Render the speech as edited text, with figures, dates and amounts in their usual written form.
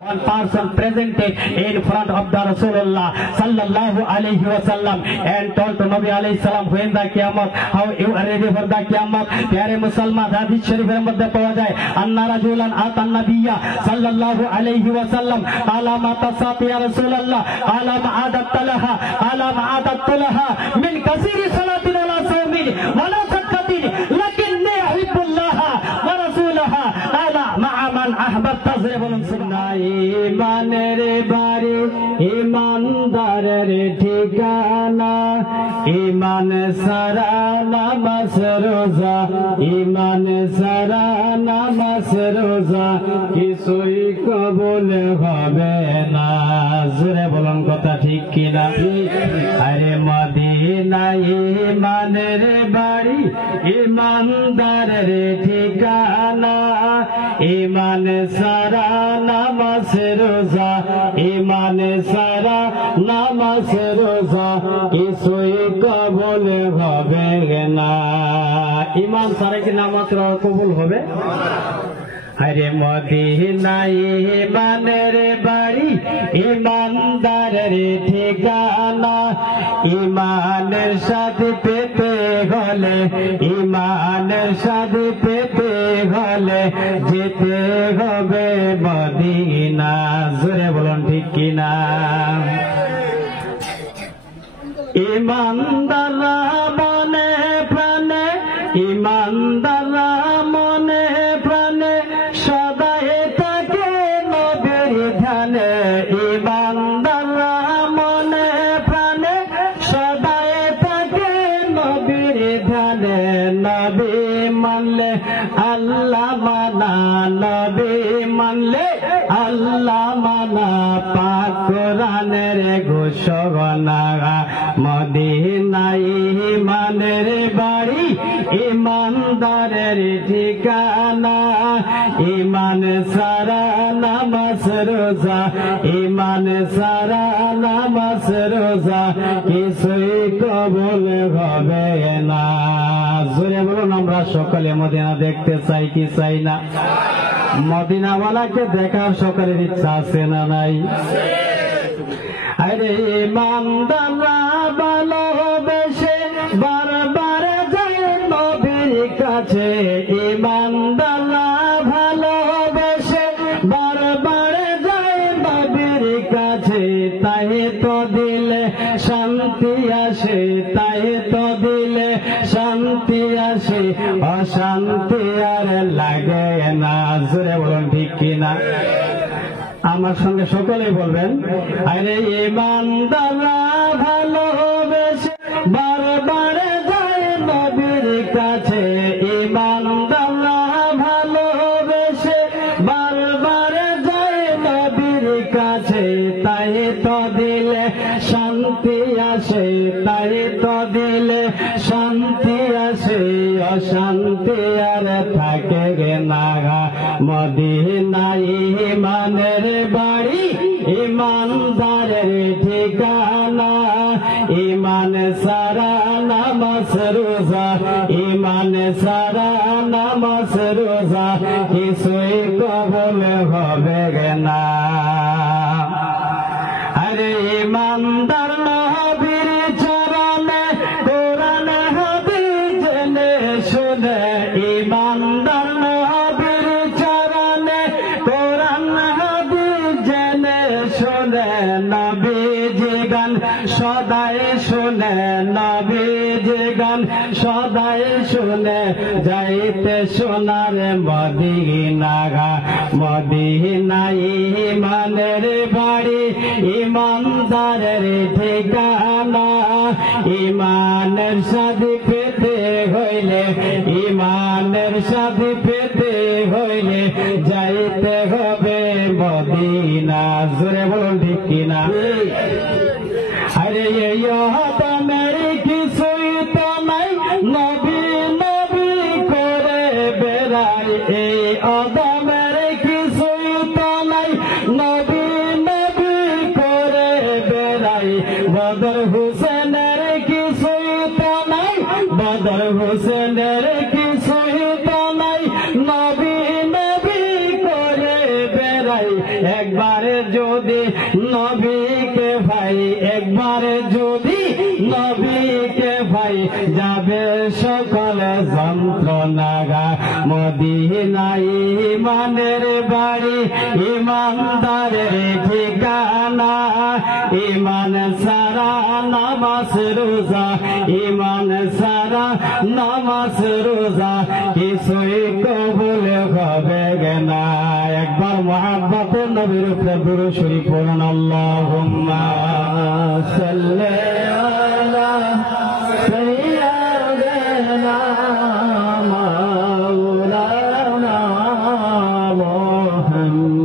One person presented in front of the Rasulullah sallallahu alayhi wa sallam and told to Nabi alayhi salam when the Qiyamah, how you are ready for the Qiyamah. Pyare Musalman hadith sharif er moddhe pawa jay anna rajulan atan nabiyya sallallahu alayhi wa sallam qala ma tasati ya Rasulullah qala ma adattalaha qala ma adattalaha min kasiri salatin ala sawmin wala sakatin lakinni uhibbullaha wa rasulaha qala ma'a man ahbabta zribun sunnah ইমানের বাড়ি ইমানদারের ঠিকানা ইমান সারা নামাজ রোজা ইমান সারা নামাজ রোজা কিছুই কবুল হবে না জোরে বলুন কথা ঠিক কিনা আরে মদিনা ইমানের বাড়ি ইমানদারের ঠিকানা ইমান সারা নামাজ রোজা ইমান সারা নামাজ রোজা কিছুই কবুল হবে না ইমান সারা কি নামাজ কবুল হবে আরে মদিনা ইমানের বাড়ি ইমানদারের ঠিকানা ইমানের সাথে পেতে হলে ইমানের সাথে পেতে হলে যেতে হবে মদিনা জোরে বলুন ঠিক কিনা ইমানদাররা মনে প্রাণে ইমানদাররা মনে প্রাণে সদাই থাকে নবীর ধ্যানে ইমানদাররা মনে প্রাণে সদাই থাকে নবীর ধ্যানে নবী মানলে আল্লাহ মানা নবী মানলে আল্লাহ মানা পাক কোরআনের ঘোষণা মদিনা ইমানের বাড়ি ইমানদারের ঠিকানা ইমান সারা নামাজ রোজা ইমান সারা নামাজ রোজা কিছুই কবুল হবে না জোরে বলুন আমরা সকলে মদিনা দেখতে চাই কি চাই না মদিনাওয়ালাকে দেখার সকলের ইচ্ছা আছে না নাই আরে ইমানদাররা ভালোবেসে বারবার যায় নবীর কাছে ইমানদাররা ভালোবেসে বারবার যায় নবীর কাছে তাই তো দিলে শান্তি আসে তাই তো দিলে শান্তি আসে অশান্তি আর লাগে না জোরে বলুন ঠিক কিনা আমার সঙ্গে সকলেই বলবেন আরে ইমানদাররা ভালোবেসে বারবার যায় নবীর কাছে ইমানদাররা ভালোবেসে বারবার যায় নবীর কাছে তাই তো দিলে শান্তি আসে তাই তো দিলে শান্তি আসে অশান্তি আর থাকে না মদিনা ইমানের বাড়ি ইমানদারের ঠিকানা ইমান সারা নামাজ রোজা ইমান সারা নামাজ রোজা কিছুই কবুল হবে না আরে ইমানদার নবীর চরণে কোরআন হাদিস জেনে শুনে ইমানদার নবীর চরণে কোরআন হাদিস জেনে শুনে নবীজি গান সদাই শুনে নবীজি গান সদাই শুনে যাইতে সোনার মদিনা মদিনা ইমানের বাড়ি ইমানদারের ঠিকানা ইমানের সাথে পেতে হইলে ইমানের সাথে পেতে হইলে যাইতে হবে মদিনা জোরে বলুন ঠিক কিনা আরে এই আদমের কিছুই তো নাই নবী নবী করে বেড়াই এই আদমের কিছুই তো নাই নবী নবী করে বেড়াই বদর হুসেনের কিছুই তো নাই বদর হুসেনের কিছুই তো নাই নবী নবী করে বেড়াই এক একবারে যদি নবীকে ভাই একবারে যদি নবীকে ভাই যাবে সকল যন্ত্রণা মদিনায় ইমানের বাড়ি ইমানদারের ঠিকানা ইমান সারা নামাজ রোজা ইমান সারা নামাজ রোজা কিছুই কবুল হবে না একবার মুহাব্বতে নবীর উপরে দুরূদ শরীফ পড়ুন আল্লাহুম্মা সাল্লি আলা সাইয়্যিদিনা মাওলানা মুহাম্মদ